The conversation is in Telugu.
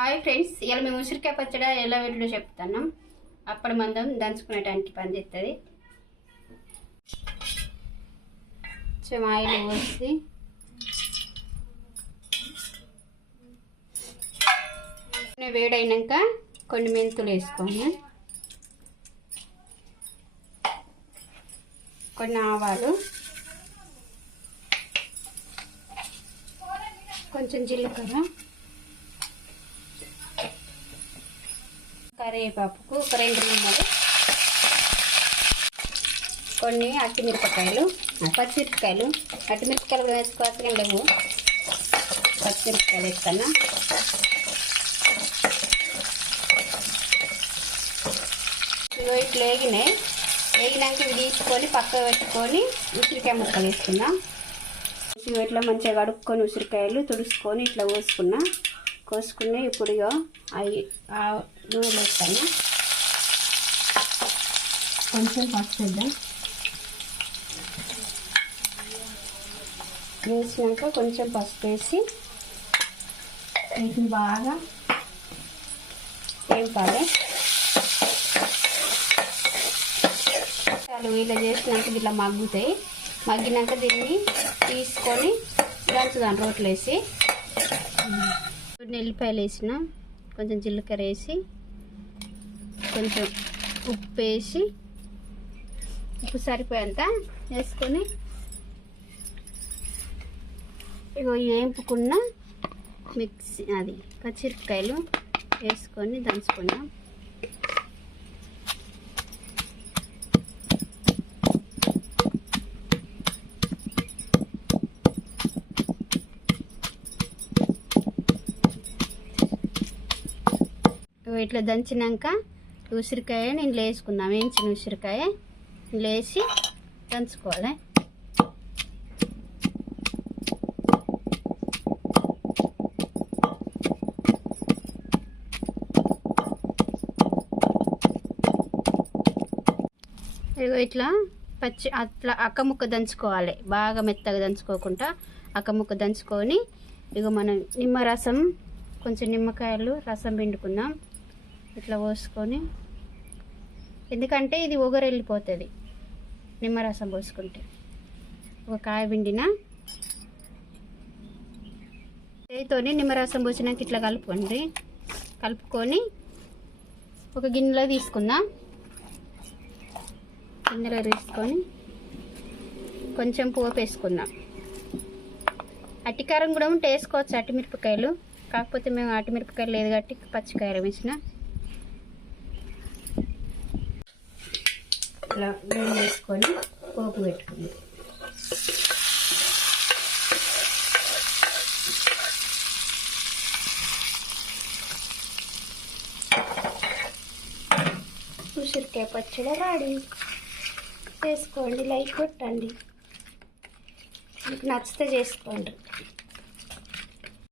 హాయ్ ఫ్రెండ్స్, ఇలా మేము ఉసిరికాయ పచ్చడి ఎలా వీటిలో చెప్తున్నాం. అప్పటి మందం దంచుకునేటానికి పని చేస్తుంది. కొంచెం ఆయిల్ పోసి వేడైనాక కొన్ని మెంతులు వేసుకోండి, కొన్ని ఆవాలు, కొంచెం జీలకర్ర, కరివేపాకుకు ఒక 2 నిమ్మలు, కొన్ని అట్టిమిరపకాయలు, పచ్చిమిరపకాయలు. అట్టిమిరపకాయలు కూడా వేసుకోవాల్సిన లేవు, పచ్చిమిరపకాయలు వేస్తాను. ఇట్లా వేగినాక ఇవి తీసుకొని పక్కకు పెట్టుకొని ఉసిరికాయ ముక్కలు వేసుకున్నాం. ఇట్లా మంచిగా కడుక్కొని ఉసిరికాయలు తుడుచుకొని ఇట్లా కోసుకుని ఇప్పుడు అవి నూనె వేస్తాను. కొంచెం పసుపు వేసినాక కొంచెం పసుపు వేసి వీటిని బాగా వేపాలి. ఇలా చేసినాక ఇట్లా మగ్గుతాయి. మగ్గినాక దీన్ని తీసుకొని దంచుదాం రోట్లో వేసి. ఎల్లిపాయలు వేసిన, కొంచెం జీలకర్ర వేసి, కొంచెం ఉప్పు వేసి, ఉప్పు సరిపోయేంత వేసుకొని వేపుకున్న మిక్సీ పచ్చిమిరపకాయలు వేసుకొని దంచుకున్నాం. ఇట్లా దంచినాక ఉసిరికాయ నేను వేసుకున్నాను. వేయించిన ఉసిరికాయ వేసి దంచుకోవాలి. ఇట్లా అట్లా అక్క ముక్క దంచుకోవాలి. బాగా మెత్తగా దంచుకోకుండా అక్క ముక్క దంచుకొని మనం నిమ్మరసం, కొంచెం నిమ్మకాయలు రసం పిండుకుందాం. ఇట్లా పోసుకొని, ఎందుకంటే ఇది ఒగరు వెళ్ళిపోతుంది నిమ్మరసం పోసుకుంటే. ఒక కాయ పిండిన చేతితోని నిమ్మరసం పోసినాక ఇట్లా కలుపుకొని ఒక గిన్నెలో తీసుకుందాం. గిన్నెలో తీసుకొని కొంచెం పోపు వేసుకుందాం. అట్టికారం కూడా ఉంటే వేసుకోవచ్చు, అట్టిమిరపకాయలు. కాకపోతే మేము అట్టిమిరపకాయలు లేదు కాబట్టి పచ్చికాయలు వేసిన. ఇలా నూనె వేసుకొని పోపు పెట్టుకుంది. ఉసిరికాయ పచ్చడి రెడీ. చేసుకోండి, లైక్ కొట్టండి, మీకు నచ్చితే చేసుకోండి.